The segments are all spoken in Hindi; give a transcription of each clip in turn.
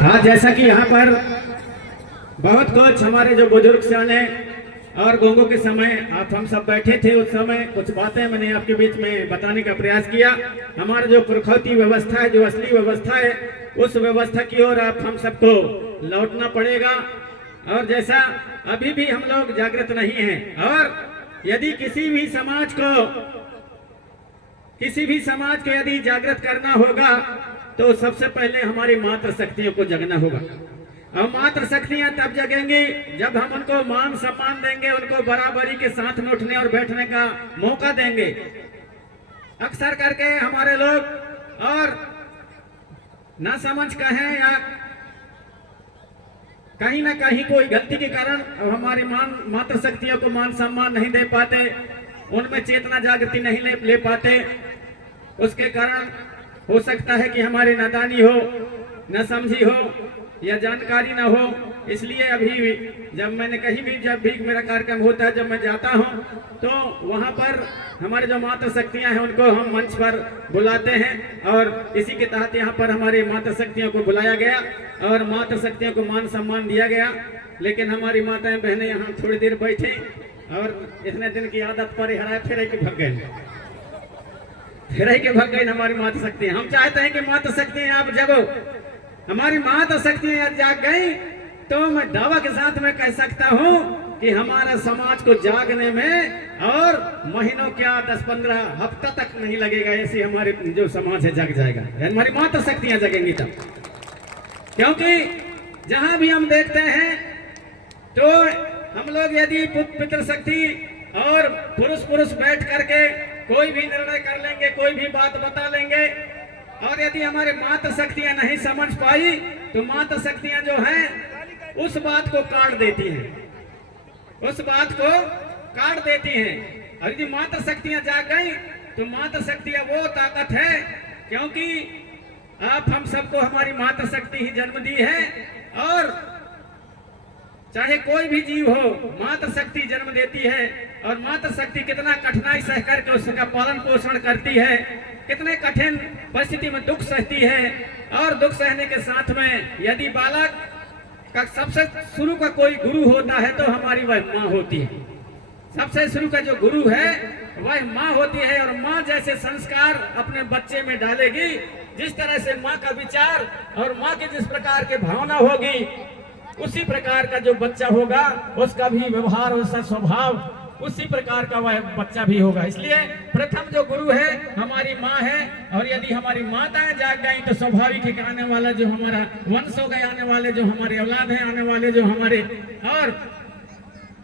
हाँ, जैसा कि यहाँ पर बहुत कुछ हमारे जो बुजुर्ग सियाने और गोंगों के समय आप हम सब बैठे थे, उस समय कुछ बातें मैंने आपके बीच में बताने का प्रयास किया। हमारा जो पुरखौती व्यवस्था है, जो असली व्यवस्था है, उस व्यवस्था की ओर आप हम सबको लौटना पड़ेगा। और जैसा अभी भी हम लोग जागृत नहीं हैं, और यदि किसी भी समाज को यदि जागृत करना होगा तो सबसे पहले हमारी मातृ शक्तियों को जगना होगा। और मातृ शक्तियां तब जगेंगी जब हम उनको मान सम्मान देंगे, उनको बराबरी के साथ में उठने और बैठने का मौका देंगे। अक्सर करके हमारे लोग और ना समझ कहें या कहीं ना कहीं कोई गलती के कारण हमारी मातृ शक्तियों को मान सम्मान नहीं दे पाते, उनमें चेतना जागृति नहीं ले पाते। उसके कारण हो सकता है कि हमारी नादानी हो, न समझी हो या जानकारी ना हो। इसलिए अभी जब मैंने कहीं भी जब भी मेरा कार्यक्रम होता है, जब मैं जाता हूं तो वहां पर हमारे जो मातृ शक्तियां हैं उनको हम मंच पर बुलाते हैं, और इसी के तहत यहाँ पर हमारी मातृ शक्तियों को बुलाया गया और मातृ शक्तियों को मान सम्मान दिया गया। लेकिन हमारी माताएं बहनें यहाँ थोड़ी देर बैठे और इतने दिन की आदत पर हराए फिर के भग गए, हमारी मातृ शक्तियां। हम चाहते हैं कि मातृ शक्तियां आप जगो, हमारी मातृ शक्तियां जाग गई तो मैं दावा के साथ में कह सकता हूं कि हमारा समाज को जागने में और महीनों क्या 10-15 हफ्ता तक नहीं लगेगा, ऐसे हमारे जो समाज है जग जाएगा। हमारी मातृ शक्तियां जगेंगी तब, क्योंकि जहां भी हम देखते हैं तो हम लोग यदि पितृशक्ति और पुरुष बैठ करके कोई भी निर्णय कर लेंगे, कोई भी बात बता लेंगे, और यदि हमारे मातृ शक्तियां नहीं समझ पाई तो मातृ शक्तियां जो हैं उस बात को काट देती हैं, और यदि मातृ शक्तियां जाग गई तो मातृ शक्तियां वो ताकत है, क्योंकि आप हम सबको हमारी मातृ शक्ति ही जन्म दी है। और चाहे कोई भी जीव हो, मातृ शक्ति जन्म देती है, और मातृ शक्ति कितना कठिनाई सह करके उसका पालन पोषण करती है, कितने कठिन परिस्थिति में दुख सहती है। और दुख सहने के साथ में यदि बालक का सबसे शुरू का कोई गुरु होता है तो हमारी वह माँ होती है। सबसे शुरू का जो गुरु है वह माँ होती है, और माँ जैसे संस्कार अपने बच्चे में डालेगी, जिस तरह से माँ का विचार और माँ की जिस प्रकार के भावना होगी, उसी प्रकार का जो बच्चा होगा उसका भी व्यवहार, उसका स्वभाव उसी प्रकार का वह बच्चा भी होगा। इसलिए प्रथम जो गुरु है हमारी माँ है, और यदि हमारी माताएं जाग गई तो स्वाभाविक है कि आने वाला जो हमारा वंश होगा, आने वाले जो हमारे औलाद हैं, आने वाले जो हमारे और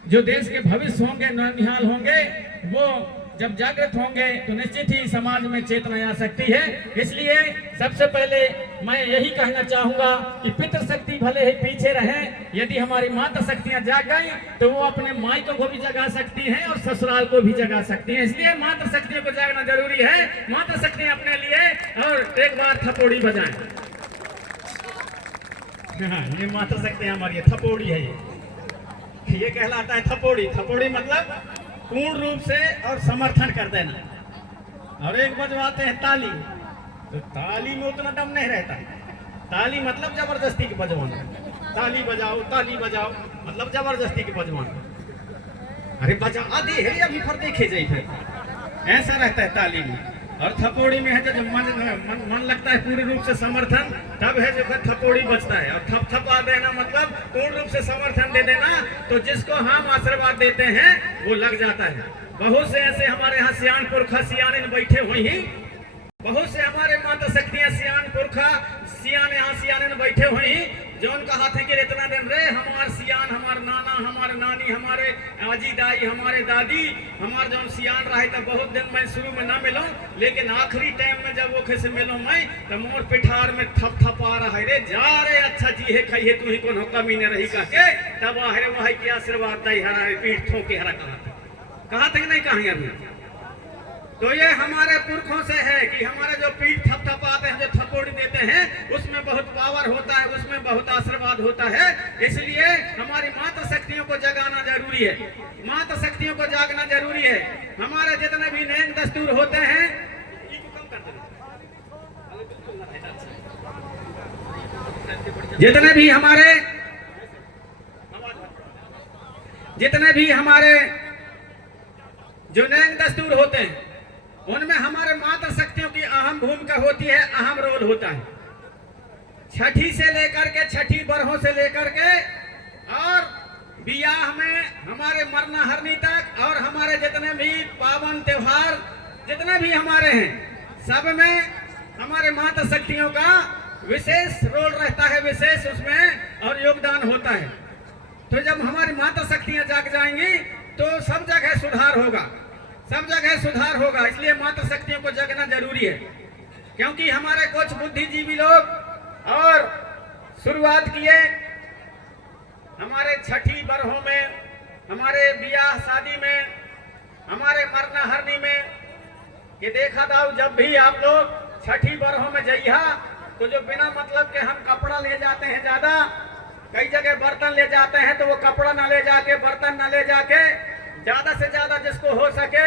जो देश के भविष्य होंगे, ननिहाल होंगे, वो जब जागृत होंगे तो निश्चित ही समाज में चेतना आ सकती है। इसलिए सबसे पहले मैं यही कहना चाहूंगा कि पितृशक्ति भले ही पीछे रहे, यदि हमारी मातृ शक्तियां जाग गई तो वो अपने मायकों को भी जगा सकती हैं और ससुराल को भी जगा सकती हैं। इसलिए मातृ शक्तियों को जागना जरूरी है। मातृ शक्तियां अपने लिए और एक बार थपोड़ी बजाएं। हाँ, ये मातृ शक्तियां हमारी थपोड़ी है, ये कहलाता है थपोड़ी। थपोड़ी मतलब पूर्ण रूप से और समर्थन कर देना। और एक बजवाते हैं ताली, तो ताली में उतना दम नहीं रहता। ताली मतलब जबरदस्ती के बजवाना, ताली बजाओ मतलब जबरदस्ती के बजवाना। अरे बजा आदि है अभी फिर देखे जाए, फिर ऐसा रहता है ताली में। और थपोड़ी में है जो मन लगता है पूर्ण रूप से समर्थन, तब है जो थपोड़ी बजता है। और थपथपा देना मतलब पूर्ण रूप से समर्थन दे देना, तो जिसको हम आशीर्वाद देते हैं वो लग जाता है। बहुत से ऐसे हमारे यहाँ सियान पुरखा सियान बैठे हुए ही, बहुत से हमारे माता शक्तियां सियान पुरखा सियान यहाँ सियान बैठे हुए ही, जो उनका हाथ है कि इतना दिन रे हमार सियान, हमार नाना, हमारे नानी, हमारे आजी दाई, हमारे दादी, हमार जो सियान रहे तो बहुत दिन मैं शुरू में ना मिलो, लेकिन आखिरी टाइम में जब वो कैसे मिलो मैं तो मोर पिठार में थप आ रहा है रे, जा रे अच्छा जी है खाइए तू ही कौन कमी न रही कह के, तब आहरे वही के आशीर्वाद दई हरा पीठ ठोके हरा कहा तक नहीं कहा अभी। तो ये हमारे पुरखों से है कि हमारे जो पीठ थपथपाते हैं, जो थपोड़ी देते हैं, उसमें बहुत पावर होता है, उसमें बहुत आशीर्वाद होता है। इसलिए हमारी माता शक्तियों को जगाना जरूरी है, माता शक्तियों को जागना जरूरी है। हमारे जितने भी नैन दस्तूर होते हैं जितने भी हमारे जो नैंग दस्तूर होते हैं उनमें हमारे मातृ शक्तियों की अहम भूमिका होती है, अहम रोल होता है। छठी से लेकर के, छठी बरहों से लेकर के और बियाह में हमारे मरना हरनी तक और हमारे जितने भी पावन त्योहार जितने भी हमारे हैं, सब में हमारे मातृ शक्तियों का विशेष रोल रहता है, विशेष उसमें और योगदान होता है। तो जब हमारी मातृ शक्तियां जाग जाएंगी तो सब जगह सुधार होगा, सब जगह सुधार होगा। इसलिए मातृ शक्तियों को जगना जरूरी है, क्योंकि हमारे कुछ बुद्धिजीवी लोग और शुरुआत किए हमारे छठी बरहों में, हमारे बियाह शादी में, हमारे मरना हरनी में, ये देखा था जब भी आप लोग छठी बरहों में जइहा तो जो बिना मतलब के हम कपड़ा ले जाते हैं, ज्यादा कई जगह बर्तन ले जाते हैं, तो वो कपड़ा ना ले जाके, बर्तन ना ले जाके, ज्यादा से ज्यादा जिसको हो सके,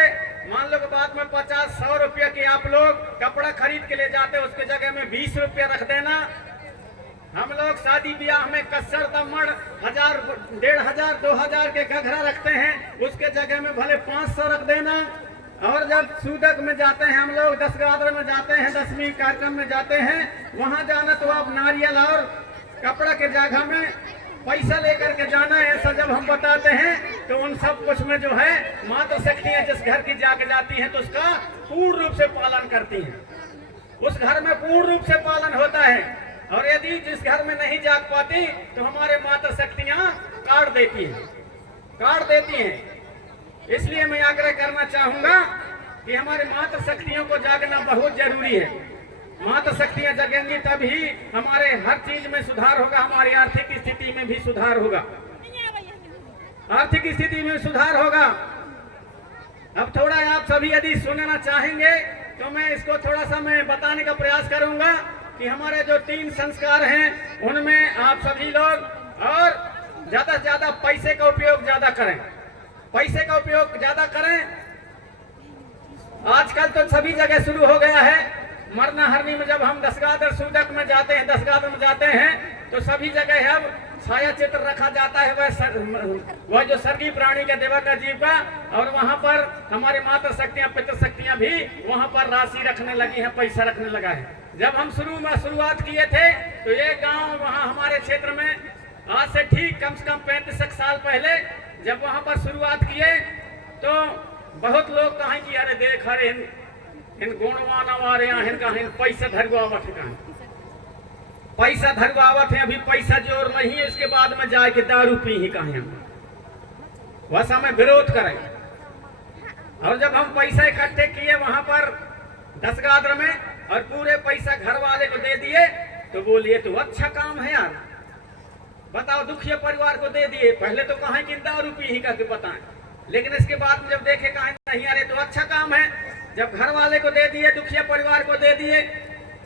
मान लो बाद में 50-100 रुपये की आप लोग कपड़ा खरीद के ले जाते, उसके जगह में 20 रुपये रख देना। हम लोग शादी ब्याह में कस्सर दमड़ 1000, 1500, 2000 के घघरा रखते हैं, उसके जगह में भले 500 रख देना। और जब सूदक में जाते हैं हम लोग, दसगादर में जाते हैं, 10वीं कार्यक्रम में जाते हैं, वहां जाना तो आप नारियल और कपड़ा के जगह में पैसा लेकर के जाना। ऐसा जब हम बताते हैं तो उन सब कुछ में जो है मातृ शक्तियां जिस घर की जाग जाती हैं तो उसका पूर्ण रूप से पालन करती हैं, उस घर में पूर्ण रूप से पालन होता है। और यदि जिस घर में नहीं जाग पाती तो हमारे मातृ शक्तियां काट देती हैं, काट देती हैं। इसलिए मैं आग्रह करना चाहूंगा कि हमारे मातृ शक्तियों को जागना बहुत जरूरी है। मातृ शक्तियां जगेंगी तभी हमारे हर चीज में सुधार होगा, हमारी आर्थिक स्थिति में भी सुधार होगा, आर्थिक स्थिति में सुधार होगा। अब थोड़ा आप सभी यदि सुनना चाहेंगे तो मैं इसको थोड़ा सा मैं बताने का प्रयास करूंगा कि हमारे जो 3 संस्कार हैं उनमें आप सभी लोग और ज्यादा से ज्यादा पैसे का उपयोग ज्यादा करें, पैसे का उपयोग ज्यादा करें। आजकल तो सभी जगह शुरू हो गया है, मरना हरनी में जब हम दसगादर सूदक में जाते हैं, दसगादर में जाते हैं तो सभी जगह अब छाया चित्र रखा जाता है, वह जो स्वर्गीय प्राणी के देवक जीव का, और वहां पर हमारे मातृ शक्तियां, पितृ शक्तियां भी वहां पर राशि रखने लगी है, पैसा रखने लगा है। जब हम शुरुआत किए थे तो ये गांव वहां हमारे क्षेत्र में आज से ठीक कम से कम 35 साल पहले जब वहां पर शुरुआत किए तो बहुत लोग कहें कि अरे देख अरे इन गुणवान हमारे यहाँ इनका पैसा धरवावत है, कहा पैसा धरवावत है, अभी पैसा जोर नहीं है, इसके बाद में जाए के दारू पी ही कहें, वह हमें विरोध करें। और जब हम पैसा इकट्ठे किए वहां पर दसगादर में और पूरे पैसा घर वाले को दे दिए तो बोलिए तो अच्छा काम है यार, बताओ दुखिया परिवार को दे दिए। पहले तो कहें कि दारू पी ही करके बताएं, लेकिन इसके बाद में जब देखे कहें नहीं अरे तो अच्छा काम है, जब घर वाले को दे दिए, दुखिया परिवार को दे दिए,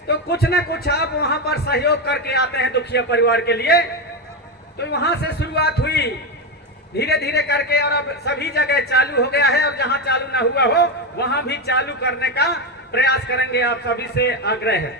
तो कुछ न कुछ आप वहां पर सहयोग करके आते हैं दुखिया परिवार के लिए। तो वहां से शुरुआत हुई धीरे धीरे करके और अब सभी जगह चालू हो गया है, और जहां चालू न हुआ हो वहां भी चालू करने का प्रयास करेंगे, आप सभी से आग्रह है।